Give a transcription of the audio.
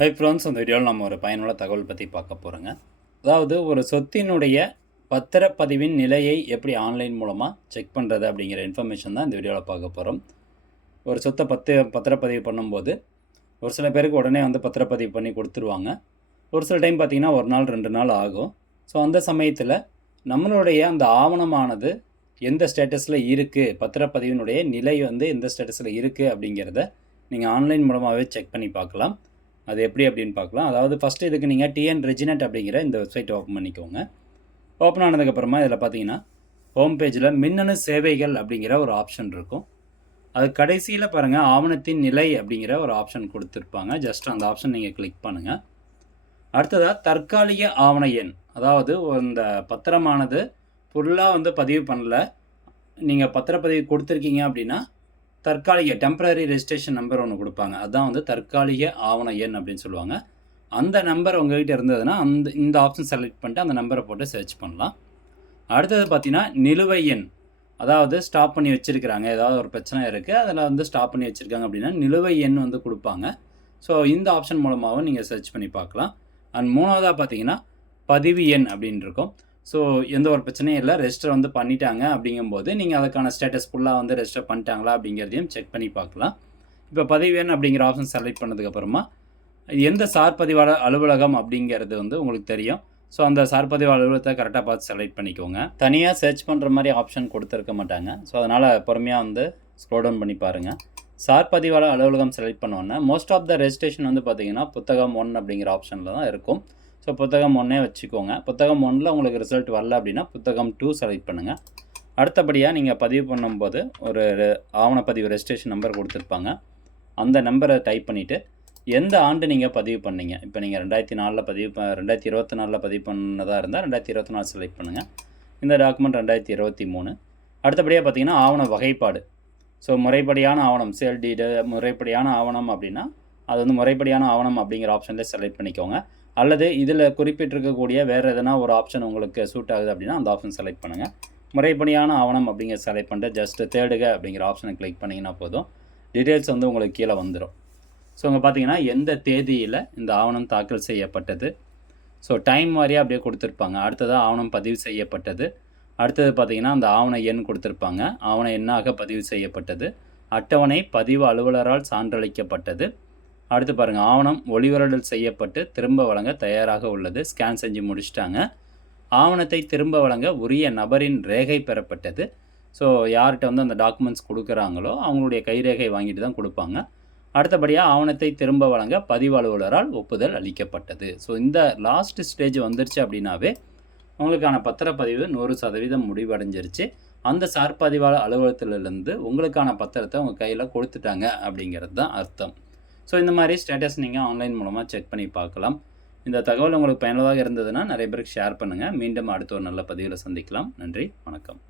Hi friends அந்த வீடியோவில் நம்ம ஒரு பயனுள்ள தகவல் பற்றி பார்க்க போகிறோங்க அதாவது ஒரு சொத்தினுடைய பத்திரப்பதிவின் நிலையை எப்படி ஆன்லைன் மூலமாக செக் பண்ணுறது அப்படிங்கிற இன்ஃபர்மேஷன் தான் இந்த வீடியோவில் பார்க்க போகிறோம் ஒரு சொத்தை பத்து பத்திரப்பதிவு பண்ணும்போது ஒரு சில பேருக்கு உடனே வந்து பத்திரப்பதிவு பண்ணி கொடுத்துருவாங்க. ஒரு சில டைம் பார்த்திங்கன்னா ஒரு நாள் ரெண்டு நாள் ஆகும். ஸோ அந்த சமயத்தில் நம்மளுடைய அந்த ஆவணமானது எந்த ஸ்டேட்டஸில் இருக்குது பத்திரப்பதிவினுடைய நிலை வந்து எந்த ஸ்டேட்டஸில் இருக்குது அப்படிங்கிறத நீங்கள் ஆன்லைன் மூலமாகவே செக் பண்ணி பார்க்கலாம். அது எப்படி அப்படின்னு பார்க்கலாம். அதாவது ஃபஸ்ட்டு இதுக்கு நீங்கள் டிஎன் ரெஜினட் அப்படிங்கிற இந்த வெப்சைட் ஓப்பன் பண்ணிக்கோங்க. ஓப்பன் ஆனதுக்கப்புறமா இதில் பார்த்தீங்கன்னா ஹோம் பேஜில் மின்னணு சேவைகள் அப்படிங்கிற ஒரு ஆப்ஷன் இருக்கும். அது கடைசியில் பாருங்கள் ஆவணத்தின் நிலை அப்படிங்கிற ஒரு ஆப்ஷன் கொடுத்துருப்பாங்க. ஜஸ்ட் அந்த ஆப்ஷன் நீங்கள் கிளிக் பண்ணுங்கள் அடுத்ததாக தற்காலிக ஆவண எண். அதாவது இந்த பத்திரமானது ஃபுல்லாக வந்து பதிவு பண்ணல. நீங்கள் பத்திரப்பதிவு கொடுத்துருக்கீங்க அப்படின்னா தற்காலிக டெம்பரரி ரெஜிஸ்ட்ரேஷன் நம்பர் ஒன்று கொடுப்பாங்க. அதுதான் வந்து தற்காலிக ஆவண எண் அப்படின்னு சொல்லுவாங்க. அந்த நம்பர் உங்ககிட்ட இருந்ததுன்னா அந்த இந்த ஆப்ஷன் செலக்ட் பண்ணிட்டு அந்த நம்பரை போட்டு சர்ச் பண்ணலாம். அடுத்தது பார்த்தீங்கன்னா நிலுவை எண். அதாவது ஸ்டாப் பண்ணி வச்சுருக்கிறாங்க. ஏதாவது ஒரு பிரச்சனை இருக்குது அதில் வந்து ஸ்டாப் பண்ணி வச்சுருக்காங்க அப்படின்னா நிலுவை எண் வந்து கொடுப்பாங்க. ஸோ இந்த ஆப்ஷன் மூலமாகவும் நீங்கள் சர்ச் பண்ணி பார்க்கலாம். அண்ட் மூணாவதாக பார்த்தீங்கன்னா பதிவு எண் அப்படின்னு இருக்கும். ஸோ எந்த ஒரு பிரச்சனையும் இல்லை. ரெஜிஸ்டர் வந்து பண்ணிட்டாங்க அப்படிங்கும்போது நீங்கள் அதுக்கான ஸ்டேட்டஸ் ஃபுல்லாக வந்து ரெஜிஸ்டர் பண்ணிட்டாங்களா அப்படிங்கிறதையும் செக் பண்ணி பார்க்கலாம். இப்போ பதிவு அப்படிங்கிற ஆப்ஷன் செலக்ட் பண்ணதுக்கப்புறமா எந்த சார் பதிவாளர் அலுவலகம் அப்படிங்கிறது வந்து உங்களுக்கு தெரியும். ஸோ அந்த சார் பதிவு அலுவலகத்தை கரெக்டாக பார்த்து செலக்ட் பண்ணிக்கோங்க. தனியாக சர்ச் பண்ணுற மாதிரி ஆப்ஷன் கொடுத்துருக்க மாட்டாங்க. ஸோ அதனால் பொறுமையாக வந்து ஸ்க்ரோ டவுன் பண்ணி பாருங்கள் சார் பதிவாளர் அலுவலகம் செலக்ட் பண்ணோன்னே மோஸ்ட் ஆஃப் த ரெஜிஸ்ட்ரேஷன் வந்து பார்த்தீங்கன்னா புத்தகம் ஒன் அப்படிங்கிற ஆப்ஷனில் தான் இருக்கும். ஸோ புத்தகம் ஒன்றே வச்சுக்கோங்க. புத்தகம் ஒன்றில் உங்களுக்கு ரிசல்ட் வரல அப்படின்னா புத்தகம் டூ செலக்ட் பண்ணுங்கள் அடுத்தபடியாக நீங்கள் பதிவு பண்ணும்போது ஒரு ஆவணப்பதிவு ரெஜிஸ்ட்ரேஷன் நம்பர் கொடுத்துருப்பாங்க. அந்த நம்பரை டைப் பண்ணிவிட்டு எந்த ஆண்டு நீங்கள் பதிவு பண்ணீங்க? இப்போ நீங்கள் ரெண்டாயிரத்தி நாலில் பதிவு ப ரெண்டாயிரத்தி இருபத்தி நாலில் பதிவு பண்ணதாக இருந்தால் ரெண்டாயிரத்தி இருபத்தி நாலு செலக்ட் பண்ணுங்கள் இந்த டாக்குமெண்ட் ரெண்டாயிரத்தி இருபத்தி மூணு அடுத்தபடியாக பார்த்தீங்கன்னா ஆவண வகைப்பாடு. ஸோ முறைப்படியான ஆவணம் சேல் டீடு முறைப்படியான ஆவணம் அப்படின்னா அது வந்து முறைப்படியான ஆவணம் அப்படிங்கிற ஆப்ஷன்லேயே செலக்ட் பண்ணிக்கோங்க. அல்லது இதில் குறிப்பிட்டிருக்கக்கூடிய வேறு எதனா ஒரு ஆப்ஷன் உங்களுக்கு சூட் ஆகுது அப்படின்னா அந்த ஆப்ஷன் செலக்ட் பண்ணுங்கள் முறைப்படியான ஆவணம் அப்படிங்கிற செலக்ட் பண்ணிட்டு ஜஸ்ட்டு தேடுக அப்படிங்கிற ஆப்ஷனை கிளிக் பண்ணிங்கன்னா போதும். டீட்டெயில்ஸ் வந்து உங்களுக்கு கீழே வந்துடும் ஸோ இங்கே பார்த்தீங்கன்னா எந்த தேதியில் இந்த ஆவணம் தாக்கல் செய்யப்பட்டது? ஸோ டைம் வாரியாக அப்படியே கொடுத்துருப்பாங்க. அடுத்ததாக ஆவணம் பதிவு செய்யப்பட்டது. அடுத்தது பார்த்திங்கன்னா அந்த ஆவண எண் கொடுத்துருப்பாங்க. ஆவண எண்ணாக பதிவு செய்யப்பட்டது. அட்டவணை பதிவு அலுவலரால் சான்றளிக்கப்பட்டது. அடுத்து பாருங்கள் ஆவணம் ஒளிவரடல் செய்யப்பட்டு திரும்ப வழங்க தயாராக உள்ளது. ஸ்கேன் செஞ்சு முடிச்சிட்டாங்க. ஆவணத்தை திரும்ப வழங்க உரிய நபரின் ரேகை பெறப்பட்டது. ஸோ யார்கிட்ட வந்து அந்த டாக்குமெண்ட்ஸ் கொடுக்குறாங்களோ அவங்களுடைய கைரேகை வாங்கிட்டு தான் கொடுப்பாங்க. அடுத்தபடியாக ஆவணத்தை திரும்ப வழங்க பதிவலுவலரால் ஒப்புதல் அளிக்கப்பட்டது. ஸோ இந்த லாஸ்ட் ஸ்டேஜ் வந்துருச்சு அப்படின்னாவே உங்களுக்கான பத்திரப்பதிவு நூறு சதவீதம் முடிவடைஞ்சிருச்சு. அந்த சார் பதிவாளர் அலுவலகத்திலிருந்து உங்களுக்கான பத்திரத்தை உங்கள் கையில் கொடுத்துட்டாங்க அப்படிங்கிறது தான் அர்த்தம். ஸோ இந்த மாதிரி ஸ்டேட்டஸ் நீங்கள் ஆன்லைன் மூலமாக செக் பண்ணி பார்க்கலாம். இந்த தகவல் உங்களுக்கு பயனுள்ளதாக இருந்ததுன்னா நிறைய பேருக்கு ஷேர் பண்ணுங்கள் மீண்டும் அடுத்த ஒரு நல்ல பதிவில் சந்திக்கலாம். நன்றி வணக்கம்.